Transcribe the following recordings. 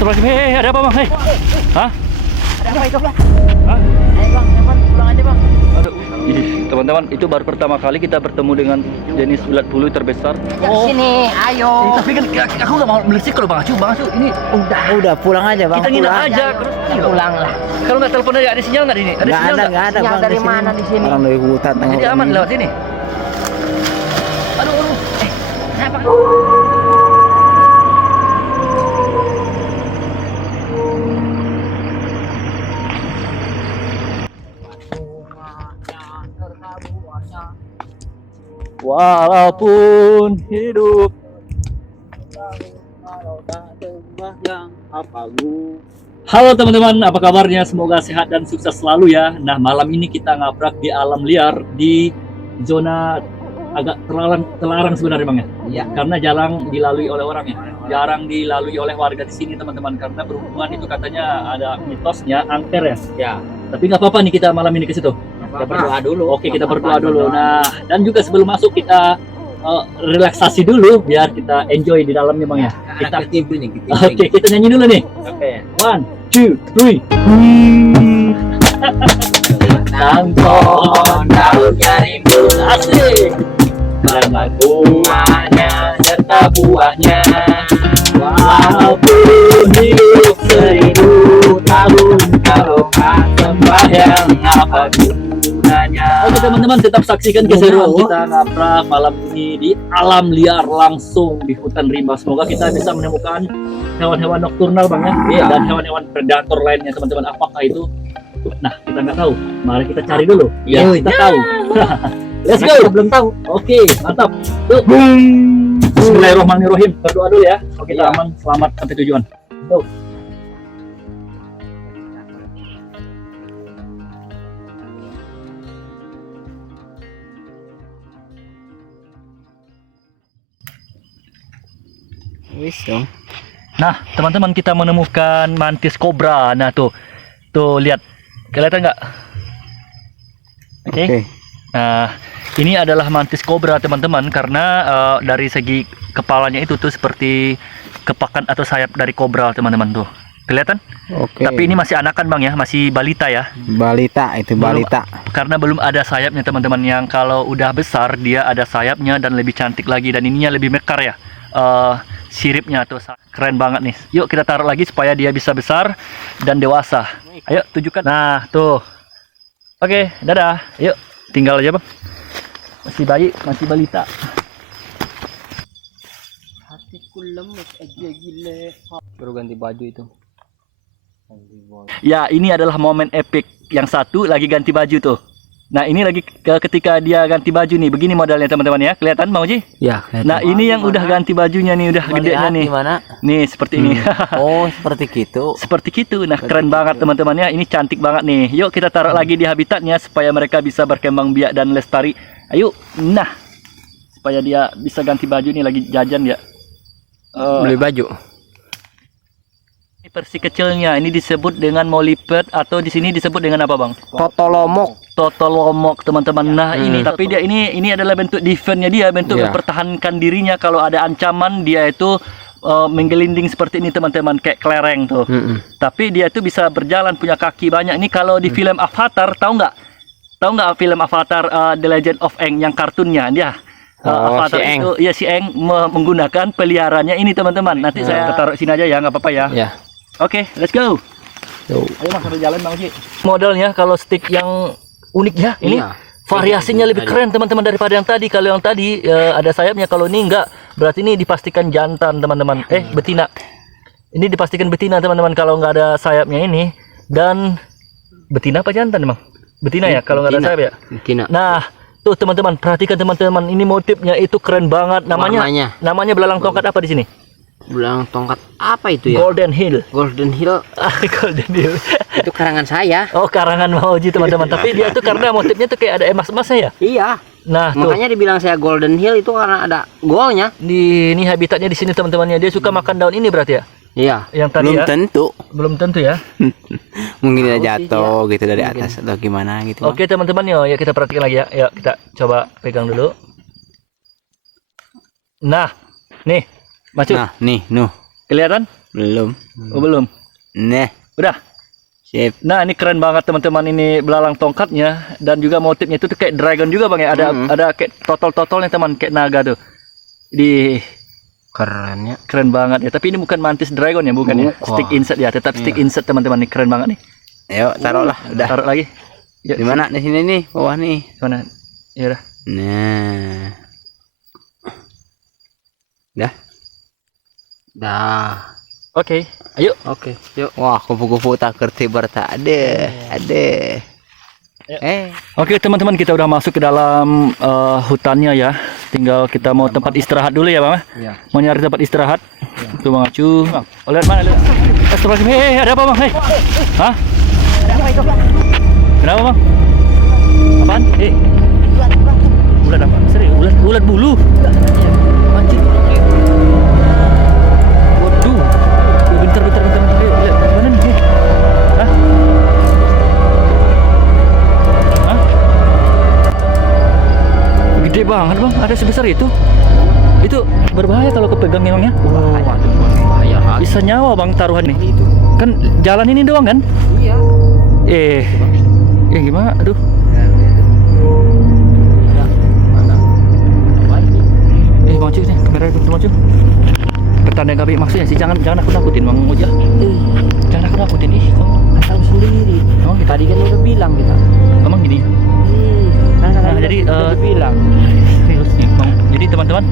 Astagfirullahaladzim. Hei, ada apa bang? Hei. Hah? Ada apa itu bang? Hah? Ayo bang, nyaman pulang aja bang. Aduh, teman-teman, itu baru pertama kali kita bertemu dengan jenis ulat bulu terbesar. Ya sini, ayo. Tapi kan aku nggak mau belisik kalau bang Acu, ini Udah pulang aja bang. kita nginep pulang. aja. Terus Ya, pulang lah. kalau nggak telepon aja, ada sinyal nggak di sini? Ada sinyal nggak? Nggak ada Sinyal bang. dari di sini. mana di sini? Orang dari hutan. Jadi aman lewat sini. Aduh. Kenapa? Walaupun hidup. Halo teman-teman, apa kabarnya? Semoga sehat dan sukses selalu ya. Nah, malam ini kita ngabrak di alam liar di zona agak terlarang sebenarnya bang ya. Iya. Karena jarang dilalui oleh orang ya. Jarang dilalui oleh warga di sini teman-teman. Karena berhubungan itu katanya ada mitosnya angker ya. Ya. Tapi nggak apa-apa nih kita malam ini ke situ. Kita berdoa dulu. Oke, kita berdoa dulu. Nah, dan juga sebelum masuk kita relaksasi dulu biar kita enjoy di dalamnya bang ya. Kita Oke, kita nyanyi dulu nih. Oke. 1, 2, 3. Tangkon daunnya rimbun Asik. karena bunganya serta buahnya. Walaupun hidup 1000 tahun kalau tak sembahyang apa gunanya? Oke teman-teman, tetap saksikan keseruan kita ngabrak malam ini di alam liar langsung di hutan rimba. Semoga kita bisa menemukan hewan-hewan nokturnal bang ya. Iya. Dan hewan-hewan predator lainnya teman-teman. Apakah itu? Nah, kita nggak tahu. Mari kita cari dulu. Ya, Iya. kita tahu. Let's go. Kita belum tahu. Oke, mantap. Yuk. Bismillahirrahmanirrahim. Berdoa dulu ya. Oke, kita Iya. aman, selamat sampai tujuan. Tuh. Wis dong. Nah, teman-teman, kita menemukan mantis kobra. Nah, tuh. Tuh, lihat. Kelihatan nggak? Oke. Nah, ini adalah mantis kobra, teman-teman, karena dari segi kepalanya itu tuh seperti kepakan atau sayap dari kobra, teman-teman tuh. Kelihatan? Oke. Tapi ini masih anakan, Bang ya, masih balita ya. balita itu Belum- balita. Karena belum ada sayapnya, teman-teman. Yang kalau udah besar dia ada sayapnya dan lebih cantik lagi, dan ininya lebih mekar ya. Siripnya tuh keren banget nih. Yuk kita taruh lagi supaya dia bisa besar dan dewasa. Ayo tunjukkan. Nah, tuh. Oke, dadah. Yuk, tinggal aja, Bang. Masih bayi, masih balita. Hatiku lemes aja gile. Baru ganti baju itu. Ya, ini adalah momen epic. Yang satu lagi ganti baju tuh. Nah, ini lagi ketika dia ganti baju nih. Begini modelnya, teman-teman ya. Kelihatan, Bang Uji? Ya. Nah, ini yang udah ganti bajunya nih, udah gedenya nih. Gimana? Nih, seperti ini. Oh, seperti gitu. Seperti gitu. Nah, keren banget teman-teman ya. Ini cantik banget nih. Yuk kita taruh lagi di habitatnya supaya mereka bisa berkembang biak dan lestari. Ayo. Nah, supaya dia bisa ganti baju nih, lagi jajan ya. Beli baju. Ini versi kecilnya. Ini disebut dengan molipet atau di sini disebut dengan apa, Bang? Totolomok. Totolomok, teman-teman. Nah, ini tapi dia ini adalah bentuk defense-nya dia, bentuk Iya. mempertahankan dirinya kalau ada ancaman. Dia itu menggelinding seperti ini, teman-teman, kayak kelereng tuh. Tapi dia itu bisa berjalan, punya kaki banyak. Ini kalau di film Avatar, tahu nggak? Tahu nggak film Avatar The Legend of Aang yang kartunnya? Dia Avatar si Aang. itu, ya si Aang menggunakan peliharaannya ini, teman-teman. Nanti saya taruh sini aja ya, nggak apa-apa ya. Ya. Oke, let's go. Tuh. Ayo mas, sambil jalan Bang Uji. Modelnya kalau stick yang unik ya, ini Iya. variasinya lebih keren teman-teman daripada yang tadi. Kalau yang tadi ada sayapnya, kalau ini enggak, berarti ini dipastikan jantan teman-teman. Betina. Ini dipastikan betina teman-teman kalau nggak ada sayapnya ini. Dan betina apa jantan emang? Betina ya kalau nggak ada sayap ya. Betina. Nah, tuh teman-teman, perhatikan teman-teman, ini motifnya itu keren banget. Warnanya. Namanya belalang tongkat apa di sini? Belang tongkat apa itu ya? Golden Hill. Golden Hill. Golden Hill. Itu karangan saya. Oh, karangan Mauji teman-teman. Tapi dia tuh karena motifnya tuh kayak ada emas-emasnya ya. Iya. Nah, tuh. Makanya dibilang saya Golden Hill itu karena ada golnya. Ini habitatnya di sini teman-temannya. Dia suka makan daun ini berarti ya? Iya. Yang tadi Belum ya? tentu. Belum tentu ya. Mungkin dia Tahu sih jatuh gitu dari Mungkin. atas atau gimana gitu. Oke teman-teman, yuk kita perhatikan lagi ya. Yuk kita coba pegang dulu. Nah, nih, Mas Cuk, Nah, nih, nuh. kelihatan? Belum. Oh, belum. Nah, Udah. sip. Nah, ini keren banget teman-teman, ini belalang tongkatnya dan juga motifnya itu tuh kayak dragon juga Bang ya. Ada kayak totol-totolnya teman, kayak naga tuh. Di Keren ya. keren banget ya. Tapi ini bukan mantis dragon ya, bukan ya. Bukan. Stick insect ya, tetap stick insect teman-teman, nih keren banget nih. Ayo, taruhlah. Udah. Taruh lagi. Ya, Di mana? Di sini nih, bawah nih. mana? Ya udah. Nah. Dah. Dah. Oke, ayo. Oke, yuk. Wah, kupu-kupu tak kerti berta ada. Ada. Oke teman-teman, kita udah masuk ke dalam hutannya ya. Tinggal kita mau tempat istirahat dulu ya Bang. Iya. Mau nyari tempat istirahat. Tuh Bang Acu. Oh, lihat mana? Lihat. Astagfirullahaladzim. Hei, ada apa Bang? Hei. Hah? Kenapa Bang? Apaan? Ulat apa? Serius? Ulat bulu? Anjir. Waduh. Bentar. Ayo, lihat. Mana nih? Hah? Hah? Gede banget Bang, ada sebesar itu. Itu berbahaya kalau kepegang emangnya. Bahaya lagi. Bisa nyawa Bang taruhan nih. Itu. Kan jalan ini doang kan? Iya. Gimana? Aduh. Mana? Baik nih. Maju nih, kamera itu maju. Petanda kami maksudnya sih, jangan nakut-nakutin Bang Moja. Jangan nakut-nakutin ih. Kan tahu sendiri. Oh, gitu. Tadi kan udah bilang kita. Emang gini. Nah, jadi, udah bilang. Serius nih Bang. Jadi teman-teman,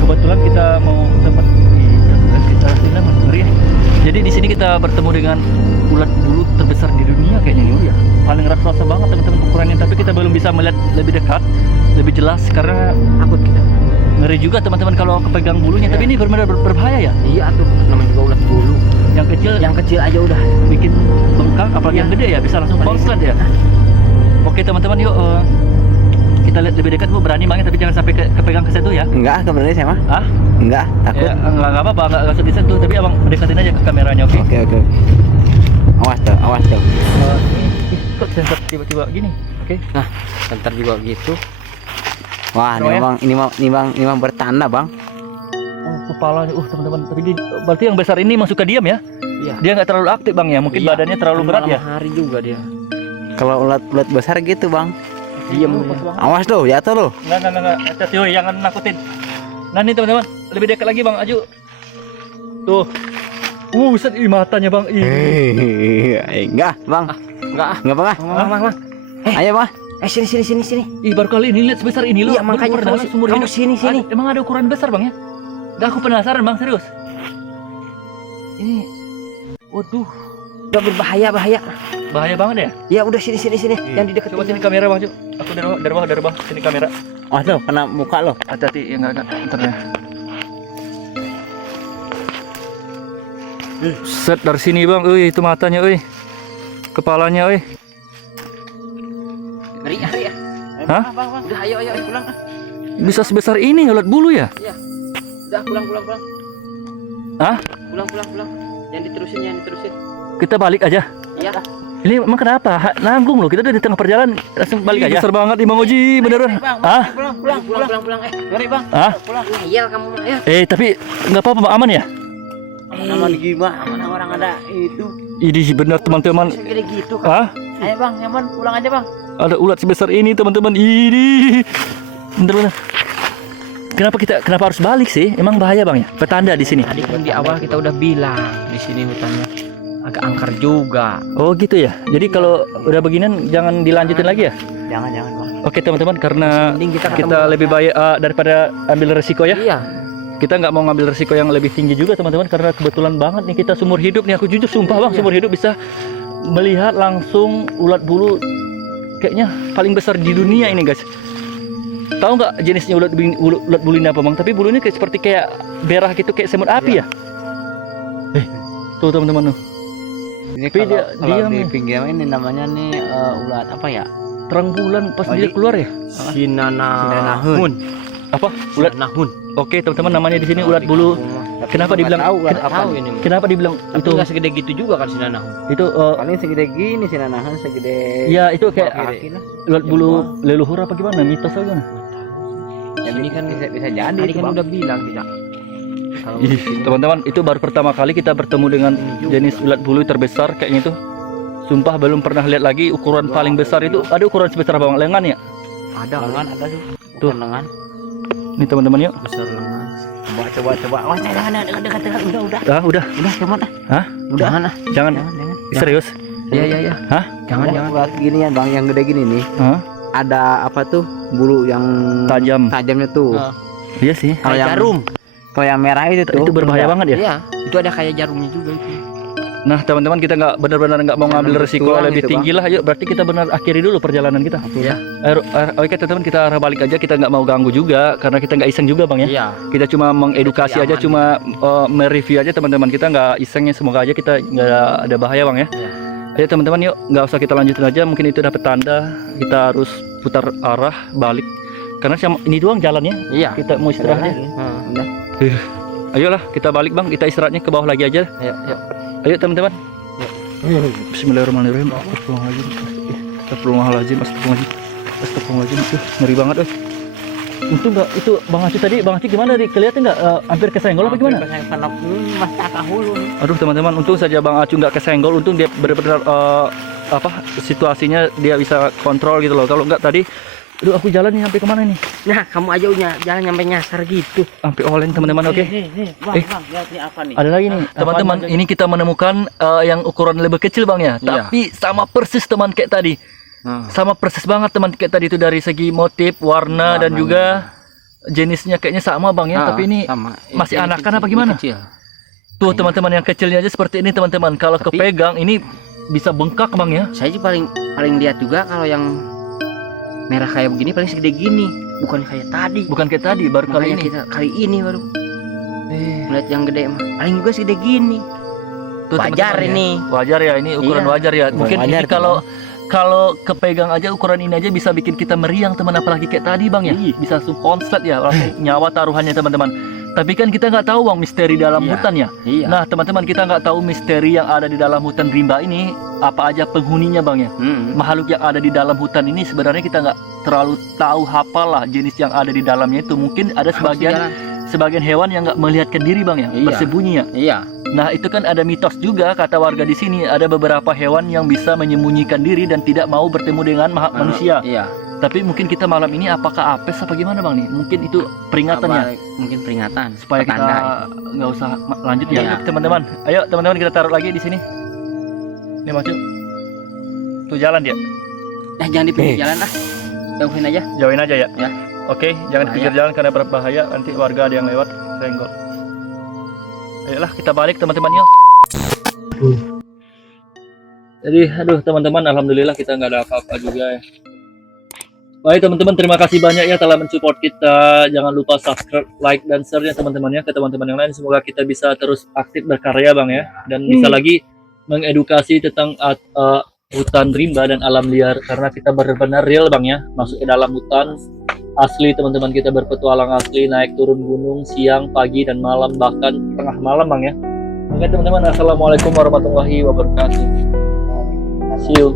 kebetulan kita mau tempat kita ngeri ya. Jadi di sini kita bertemu dengan ulat bulu terbesar di dunia kayaknya nih ya. Paling raksasa banget teman-teman ukurannya, tapi kita belum bisa melihat lebih dekat, lebih jelas karena Takut kita. ngeri juga teman-teman kalau kepegang bulunya. Tapi ini benar-benar berbahaya ya. Iya tuh, namanya juga ulat bulu. Yang kecil Aja udah. bikin bengkak, apalagi yang gede ya bisa langsung konslet ya. Oke teman-teman, yuk kita lihat lebih dekat. Bu, berani banget tapi jangan sampai kepegang ke situ ya. Enggak, keberanian saya mah. Ah? Enggak, takut. Ya, enggak apa-apa, enggak usah disentuh, tapi abang dekatin aja ke kameranya, oke? Oke. Awas tuh. Kok sensor tiba-tiba gini? Oke. Nah, ntar juga gitu. Wah, Terus ini ya? bang, ini bang bertanda bang. Oh, kepalanya, teman-teman, tapi berarti yang besar ini masuk ke diam ya? Iya. Dia nggak terlalu aktif bang ya? Mungkin Iya. badannya terlalu berat ya? Malam hari juga dia. Kalau ulat besar gitu bang. Diam. Awas tuh, jatuh loh. Enggak. Hati-hati, woy, jangan nakutin. Nah nih teman-teman, lebih dekat lagi bang, Aju. Tuh. Set, matanya bang. Enggak, bang. Enggak bang. Mang. Ayo bang. Sini. Baru kali ini lihat sebesar ini loh. Iya, makanya Bener-bener dalam seumur kamu hidup. sini. Emang ada ukuran besar bang ya? Dah aku penasaran bang, serius. Ini, waduh, Udah berbahaya. bahaya banget ya. Ya udah sini. Yang di dekat. Coba sini kamera bang, Ju. Aku dari bawah, sini kamera. Awas tuh, kena muka lo. Hati-hati, ya enggak, ntar ya. Set dari sini bang, itu matanya, kepalanya, Ngeri ya. Hah? Bang. Udah ayo pulang. Bisa sebesar ini ulat bulu ya? Iya. Udah pulang. Hah? Pulang. Yang diterusin. Kita balik aja. Iya. Ini emang kenapa? Nanggung loh, kita udah di tengah perjalanan, langsung balik aja. Besar banget Bang Oji, beneran. Hah? Pulang. Ngeri bang. Hah? Pulang. Iya kamu ayo. Tapi nggak apa-apa Bang, aman ya? Aman gimana? Mana orang ada itu? Ini benar teman-teman. Segede gitu kan. Hah? Ayo bang, nyaman pulang aja bang. Ada ulat sebesar ini teman-teman. Ini. Bener. Kenapa harus balik sih? Emang bahaya Bang ya? Petanda di sini. Tadi kan di awal kita udah bilang di sini hutannya agak angker juga. Oh gitu ya. Jadi kalau udah beginian jangan dilanjutin lagi ya? Jangan bang. Oke teman-teman, karena Mending kita kita lebih baik daripada ambil resiko ya. Iya. Kita nggak mau ngambil resiko yang lebih tinggi juga teman-teman, karena kebetulan banget nih kita seumur hidup nih, aku jujur sumpah Bang, seumur hidup bisa melihat langsung ulat bulu kayaknya paling besar di dunia ini guys. Tahu nggak jenisnya ulat bulu ini apa Bang? Tapi bulunya seperti kayak berah gitu, kayak semut api ya. Tuh teman-teman tuh. Ini Tapi kalau dia di nih. pinggir ini namanya nih ulat apa ya? Terang bulan pas Oh, dia keluar ya. Sinanahun. Apa? Ulat. Sinanahun. Oke teman-teman, namanya di sini ulat bulu. Kenapa dibilang? Tahu ini. Kenapa dibilang Tapi itu? nggak segede gitu juga kan sinanahun. Itu Paling segede gini sih nanahan segede. ya itu kayak kaki lah. ulat bulu leluhur apa gimana? Mitos apa gimana? Ini kan bisa jadi tadi itu, kan Bang. udah bilang kita. Ih, teman-teman, itu baru pertama kali kita bertemu dengan jenis ulat bulu terbesar kayaknya itu. Sumpah belum pernah lihat lagi ukuran paling besar itu. Ada ukuran sebesar bang lengan ya? Ada lengan, ada tuh. Tuh. Lengan. Nih teman-teman yuk. Besar lengan. Coba. Oh, jangan dekat. Udah. Udah. Cuman ah. Hah? Udah. Jangan. Serius? Iya. Hah? Jangan. Ulat gini ya bang, yang gede gini nih. Hah? Ada apa tuh bulu yang tajamnya tuh. Iya sih. Kalau yang jarum. Kalau yang merah itu tuh. Itu berbahaya banget ya? Iya, itu ada kayak jarumnya juga itu. Nah teman-teman, kita nggak benar-benar nggak mau Jangan ngambil resiko bertulang lebih gitu, tinggi lah. Yuk berarti kita benar akhiri dulu perjalanan kita. Iya. Oke teman-teman, kita arah balik aja. Kita nggak mau ganggu juga karena kita nggak iseng juga bang ya. Iya. Kita cuma mengedukasi Jadi aja, aman. cuma mereview aja teman-teman. Kita nggak isengnya, semoga aja kita nggak ada bahaya bang ya. Iya. Ayo teman-teman, yuk nggak usah kita lanjutin aja. Mungkin itu dapat tanda kita harus putar arah balik karena ini doang jalannya. Iya. Kita mau istirahat aja. Udah. Ayolah kita balik bang, kita istirahatnya ke bawah lagi aja. Ayo. Ayo teman-teman. Bismillahirrahmanirrahim. Astagfirullahaladzim. Astagfirullahaladzim. Ngeri banget. Untung nggak itu Bang Acu tadi. Bang Acu gimana tadi? Kelihatan nggak hampir kesenggol apa gimana? Mas kakak hulu. Aduh teman-teman, untung saja Bang Acu nggak kesenggol. Untung dia benar-benar situasinya dia bisa kontrol gitu loh. Kalau nggak tadi, aduh aku jalan nih sampai kemana nih? Nah, kamu aja udah jalan nyampe nyasar gitu. Sampai oleng teman-teman. Oke. Bang, lihat nih apa nih? Ada lagi nih teman-teman. Ini kita menemukan yang ukuran lebih kecil bang ya. Iya. Tapi sama persis teman kayak tadi. Sama persis banget teman kayak tadi itu dari segi motif, warna dan juga jenisnya kayaknya sama bang ya. Tapi ini sama. masih Ini anakan kecil, apa gimana? Kecil. Tuh teman-teman, yang kecilnya aja seperti ini teman-teman. Kalau Tapi- kepegang ini bisa bengkak bang ya. Saya juga paling lihat juga kalau yang merah kayak begini paling segede gini, bukan kayak tadi. Bukan kayak tadi, baru kali Makanya ini. kita kali ini baru Eh, melihat yang gede mah. Paling juga segede gini. tuh, Wajar teman-teman, ini. ya. Wajar ya, ini ukuran Iya. wajar ya. Mungkin Wajar, ini kalau kepegang aja ukuran ini aja bisa bikin kita meriang teman, apalagi kayak tadi bang ya. Iya. Bisa konslet ya, langsung nyawa taruhannya teman-teman. Tapi kan kita nggak tahu bang misteri dalam Iya. hutan ya. Iya. Nah teman-teman, kita nggak tahu misteri yang ada di dalam hutan rimba ini apa aja penghuninya bang ya. Makhluk yang ada di dalam hutan ini sebenarnya kita nggak terlalu tahu hafalah jenis yang ada di dalamnya itu. Mungkin ada sebagian hewan yang nggak melihatkan diri bang ya, Iya. bersembunyi ya. Iya. Nah itu kan ada mitos juga kata warga di sini, ada beberapa hewan yang bisa menyembunyikan diri dan tidak mau bertemu dengan manusia. Iya. Tapi mungkin kita malam ini apakah apes apa gimana bang nih? Mungkin itu peringatan ya, Mungkin peringatan supaya kita petanda. nggak usah lanjut ya. Iya. Teman-teman, ayo teman-teman kita taruh lagi di sini. Nih Mas Cuk. Tuh jalan dia, Jangan di pinggir jalan ah. Jauhin aja. jauhin aja ya. Ya. Oke, jangan di pinggir Bahaya. jalan karena berbahaya, nanti warga ada yang lewat senggol. Ayolah kita balik teman-teman yuk. Jadi aduh teman-teman, alhamdulillah kita nggak ada apa-apa juga ya. Baik teman-teman, terima kasih banyak ya telah mensupport kita. Jangan lupa subscribe, like dan share ya teman-teman ya ke teman-teman yang lain. Semoga kita bisa terus aktif berkarya bang ya, dan bisa lagi mengedukasi tentang hutan rimba dan alam liar, karena kita benar-benar real bang ya, masuk ke dalam hutan asli teman-teman. Kita berpetualang asli, naik turun gunung siang, pagi dan malam, bahkan tengah malam bang ya. Oke teman-teman, assalamualaikum warahmatullahi wabarakatuh. See you.